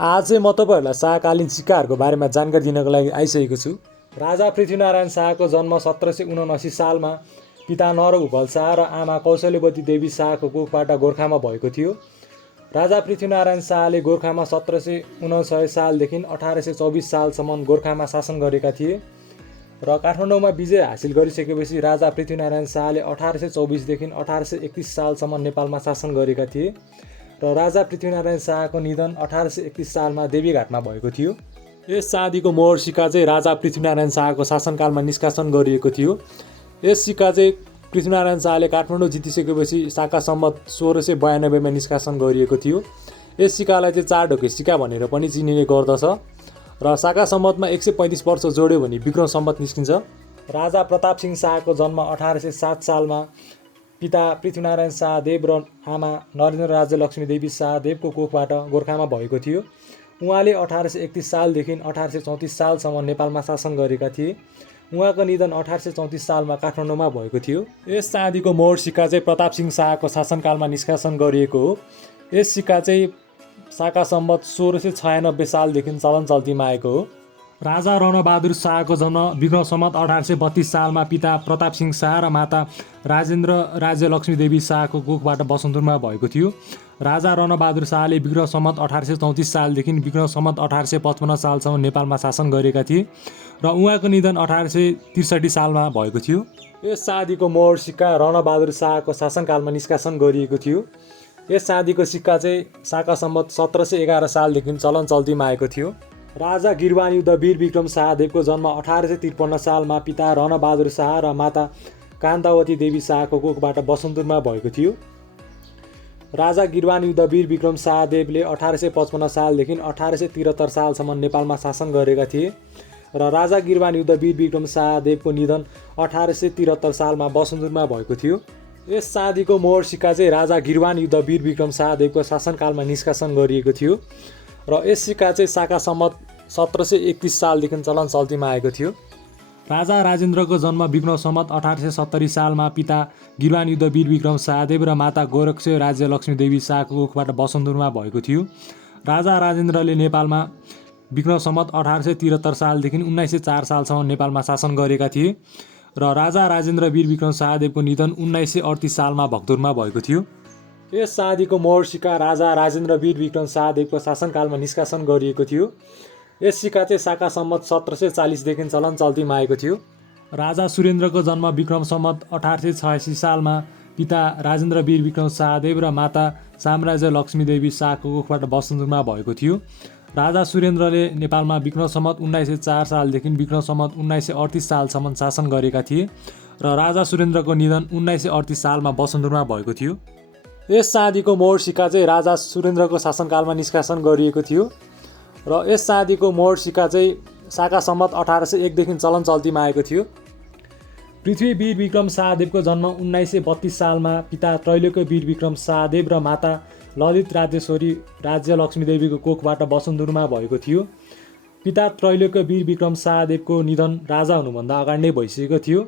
आज चाहिँ म तपाईँहरूलाई शाहकालीन सिक्काहरूको बारेमा जानकारी दिनको लागि आइसकेको छु। राजा पृथ्वीनारायण शाहको जन्म 1779 सालमा पिता नरभूपाल शाह र आमा कौशल्यवती देवी शाहको कोखबाट गोर्खामा भएको थियो। राजा पृथ्वीनारायण शाहले गोर्खामा 1759 सालदेखि 1824 सालसम्म गोर्खामा शासन गरेका थिए र काठमाडौँमा विजय हासिल गरिसकेपछि राजा पृथ्वीनारायण शाहले 1824देखि 1831 सालसम्म नेपालमा शासन गरेका थिए र राजा पृथ्वीनारायण शाहको निधन 1831 सालमा देवीघाटमा भएको थियो। यस चाँदीको मोहर सिक्का चाहिँ राजा पृथ्वीनारायण शाहको शासनकालमा निष्कासन गरिएको थियो। यस सिक्का चाहिँ पृथ्वीनारायण शाहले काठमाडौँ जितिसकेपछि शाका सम्वत 1692मा निष्कासन गरिएको थियो। यस सिक्कालाई चाहिँ 4 ढोके सिक्का भनेर पनि चिनिने गर्दछ र शाका सम्वतमा 135 वर्ष जोड्यो भने विक्रम सम्वत निस्किन्छ। राजा प्रताप सिंह शाहको जन्म 1807 सालमा पिता पृथ्वीनारायण शाहदेव र आमा नरेन्द्र राज्यलक्ष्मी देवी शाहदेवको कोखबाट गोर्खामा भएको थियो। उहाँले 1831 सालदेखि 1834 सालसम्म नेपालमा शासन गरेका थिए। उहाँको निधन 1834 सालमा काठमाडौँमा भएको थियो। यस चाँदीको मोहर सिक्का चाहिँ प्रताप सिंह शाहको शासनकालमा निष्कासन गरिएको हो। यस सिक्का चाहिँ शाका सम्वत 1696 सालदेखि चलन चल्तीमा आएको हो। राजा रणबहादुर शाहको जन्म विक्रम सम्वत 1832 सालमा पिता प्रताप सिंह शाह र माता राजेन्द्र राज्यलक्ष्मी देवी शाहको कोखबाट बसन्तपुरमा भएको थियो। राजा रणबहादुर शाहले विक्रम सम्वत 1834 सालदेखि विक्रम सम्वत 1855 सालसम्म नेपालमा शासन गरेका थिए र उहाँको निधन 1863 सालमा भएको थियो। यस चाँदीको मोहर सिक्का रणबहादुर शाहको शासनकालमा निष्कासन गरिएको थियो। यस चाँदीको सिक्का चाहिँ शाका सम्वत 1711 सालदेखि चलन चल्तीमा आएको थियो। राजा गिरवान युद्ध वीर विक्रम शाहदेवको जन्म 1853 सालमा पिता रणबहादुर शाह र माता कान्तावती देवी शाहको कोखबाट बसन्तपुरमा भएको थियो। राजा गिरवान युद्ध वीर विक्रम शाहदेवले 1855 सालदेखि 1873 सालसम्म नेपालमा शासन गरेका थिए र राजा गिरवान युद्ध वीर विक्रम शाहदेवको निधन 1873 सालमा बसन्तपुरमा भएको थियो। यस चाँदीको मोहर सिक्का चाहिँ राजा गिरवान युद्ध वीर विक्रम शाहदेवको शासनकालमा निष्कासन गरिएको थियो र यस सिक्का चाहिँ शाका सम्वत 1731 सालदेखि चलन चल्तीमा आएको थियो। राजा राजेन्द्रको जन्म विक्रम सम्वत 1870 सालमा पिता गिरवान युद्ध वीर विक्रम शाहदेव र माता गोरक्ष राज्यलक्ष्मी देवी शाहको कोखबाट बसन्तपुरमा भएको थियो। राजा राजेन्द्रले नेपालमा विक्रम सम्वत 1873 सालदेखि 1904 सालसम्म नेपालमा शासन गरेका थिए र राजा राजेन्द्र वीर विक्रम शाहदेवको निधन 1938 सालमा भक्तपुरमा भएको थियो। यस चाँदीको मोहर सिक्का राजा राजेन्द्र वीर विक्रम शाहदेवको शासनकालमा निष्कासन गरिएको थियो। यस सिक्का चाहिँ शाका सम्वत 1740 देखि चलन चल्तीमा आएको थियो। राजा सुरेन्द्रको जन्म विक्रम सम्वत 1886 सालमा पिता राजेन्द्र वीर विक्रम शाहदेव र माता साम्राज्य लक्ष्मी देवी शाहको कोखबाट बसन्तपुरमा भएको थियो। राजा सुरेन्द्रले नेपालमा विक्रम सम्वत 1904 सालदेखि विक्रम सम्वत 1938 सालसम्म शासन गरेका थिए र राजा सुरेन्द्रको निधन 1938 सालमा बसन्तपुरमा भएको थियो। यस चाँदीको मोहर सिक्का चाहिँ राजा सुरेन्द्रको शासनकालमा निष्कासन गरिएको थियो र यस चाँदीको मोहर सिक्का चाहिँ शाका सम्वत 1801 देखि चलन चल्तीमा आएको थियो। पृथ्वी वीर विक्रम शाहदेवको जन्म 1932 सालमा पिता त्रैलोक्य वीर विक्रम शाहदेव र माता ललित राज्येश्वरी राज्यलक्ष्मी देवीको कोखबाट बसन्तपुरमा भएको थियो। पिता त्रैलोक्य वीर विक्रम शाहदेवको निधन राजा हुनुभन्दा अगाडि नै भइसकेको थियो।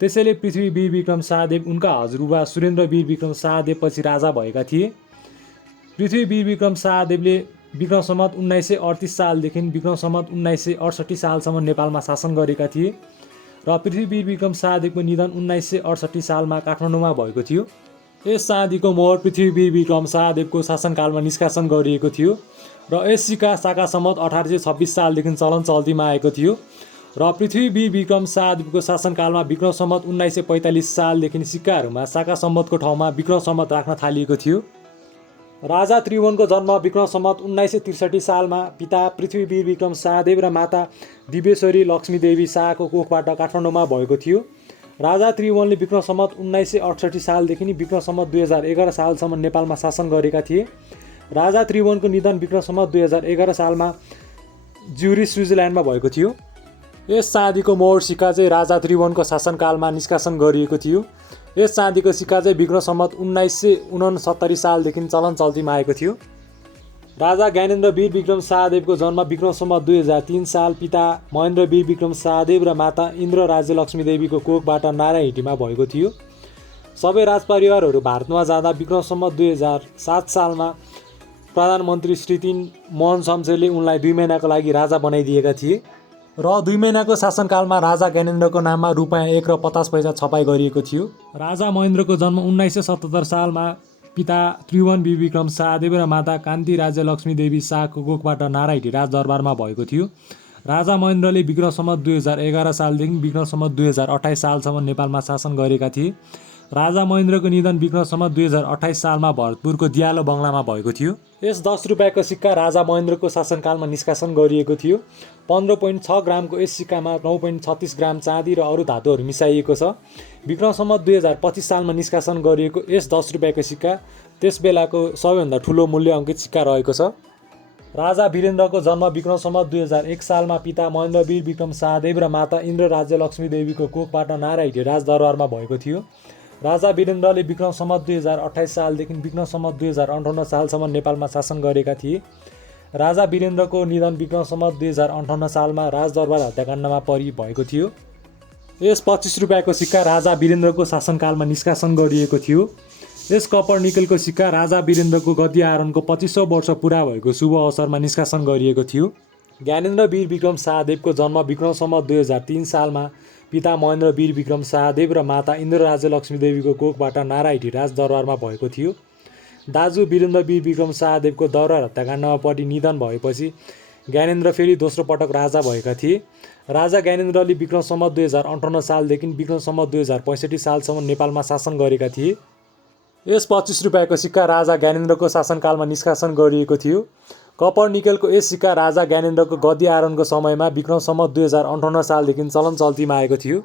त्यसैले पृथ्वी वीर विक्रम शाहदेव उनका हजुरबा सुरेन्द्र वीर विक्रम शाहदेव पछि राजा भएका थिए। पृथ्वी वीर विक्रम शाहदेवले विक्रम सम्वत 1938 सालदेखि विक्रम सम्वत 1968 सालसम्म नेपालमा शासन गरेका थिए र पृथ्वी वीर विक्रम शाहदेवको निधन 1968 सालमा काठमाडौँमा भएको थियो। यस चाँदीको मोहर पृथ्वी वीर विक्रम शाहदेवको शासनकालमा निष्कासन गरिएको थियो र यस सिक्का शाका सम्वत 1826 सालदेखि चलन चल्तीमा आएको थियो र पृथ्वी वीर विक्रम शाहदेवको शासनकालमा विक्रम सम्वत 1945 सालदेखि सिक्काहरूमा शाका सम्वतको ठाउँमा विक्रम सम्वत राख्न थालिएको थियो। राजा त्रिभुवनको जन्म विक्रम सम्वत 1963 सालमा पिता पृथ्वी वीर विक्रम शाहदेव र माता दिव्येश्वरी लक्ष्मी देवी शाहको कोखबाट काठमाडौँमा भएको थियो। राजा त्रिभुवनले विक्रम सम्वत 1968 सालदेखि विक्रम सम्वत 2011 सालसम्म नेपालमा शासन गरेका थिए। राजा त्रिभुवनको निधन विक्रम सम्वत 2011 सालमा ज्युरिच स्विजरल्यान्डमा भएको थियो। यस चाँदीको मोहर सिक्का चाहिँ राजा त्रिभुवनको शासनकालमा निष्कासन गरिएको थियो। यस चाँदीको सिक्का चाहिँ विक्रम सम्वत 1969 सालदेखि चलन चल्तीमा आएको थियो। राजा ज्ञानेन्द्र वीर विक्रम शाहदेवको जन्म विक्रम सम्वत 2003 साल पिता महेन्द्र वीर विक्रम शाहदेव र माता इन्द्र राज्यलक्ष्मी देवीको कोखबाट नारायणहिटीमा भएको थियो। सबै राजपरिवारहरू भारतमा जाँदा विक्रम सम्वत 2007 सालमा प्रधानमन्त्री श्री 3 मोहन शमशेरले उनलाई 2 महिनाको लागि राजा बनाइदिएका थिए र 2 महिनाको शासनकालमा राजा ज्ञानेन्द्रको नाममा रुपैयाँ 1 र 50 पैसा छपाई गरिएको थियो। राजा महेन्द्रको जन्म 1977 सालमा पिता त्रिभुवन वीर विक्रम शाहदेव र माता कान्ति राज्यलक्ष्मी देवी शाहको कोखबाट नारायणी राजदरबारमा भएको थियो। राजा महेन्द्रले विक्रम सम्वत 2011 सालदेखि विक्रम सम्वत 2028 सालसम्म नेपालमा शासन गरेका थिए। राजा महेन्द्रको निधन विक्रम सम्वत 2028 सालमा भरतपुरको दियालो बङ्गलामा भएको थियो। यस 10 रुपियाँको सिक्का राजा महेन्द्रको शासनकालमा निष्कासन गरिएको थियो। 15.6 ग्रामको यस सिक्कामा 9.36 ग्राम चाँदी र अरू धातुहरू मिसाइएको छ। विक्रम सम्वत 2025 सालमा निष्कासन गरिएको यस 10 रुपियाँको सिक्का त्यस बेलाको सबैभन्दा ठुलो मूल्य अङ्कित सिक्का रहेको छ। राजा वीरेन्द्रको जन्म विक्रम सम्वत 2001 सालमा पिता महेन्द्र वीर विक्रम शाहदेव र माता इन्द्र राज्यलक्ष्मी देवीको कोखबाट नारायणी राजदरबारमा भएको थियो। राजा वीरेन्द्रले विक्रम सम्वत 2028 सालदेखि विक्रम सम्वत 2058 सालसम्म नेपालमा शासन गरेका थिए। राजा वीरेन्द्रको निधन विक्रम सम्वत 2058 सालमा राजदरबार हत्याकाण्डमा परि भएको थियो। यस 25 रुपियाँको सिक्का राजा वीरेन्द्रको शासनकालमा निष्कासन गरिएको थियो। यस कपर निकेलको सिक्का राजा वीरेन्द्रको गद्दी आरोहणको 25औं वर्ष पुरा भएको शुभ अवसरमा निष्कासन गरिएको थियो। ज्ञानेन्द्र वीर विक्रम शाहदेवको जन्म विक्रम सम्वत 2003 सालमा पिता महेन्द्र वीर विक्रम शाहदेव र माता इन्द्र राज्यलक्ष्मी देवीको कोखबाट नारायणी राजदरबारमा भएको थियो। दाजु वीरेन्द्र वीर विक्रम शाहदेवको दरबार हत्याकाण्डमा परि निधन भएपछि ज्ञानेन्द्र फेरि दोस्रो पटक राजा भएका थिए। राजा ज्ञानेन्द्रले विक्रम सम्वत 2058 सालदेखि विक्रम सम्वत 2065 सालसम्म नेपालमा शासन गरेका थिए। यस 25 रुपियाँको सिक्का राजा ज्ञानेन्द्रको शासनकालमा निष्कासन गरिएको थियो। कपर निकेलको यस सिक्का राजा ज्ञानेन्द्रको गद्दी आरोहणको समयमा विक्रम सम्वत 2058 सालदेखि चलन चल्तीमा आएको थियो।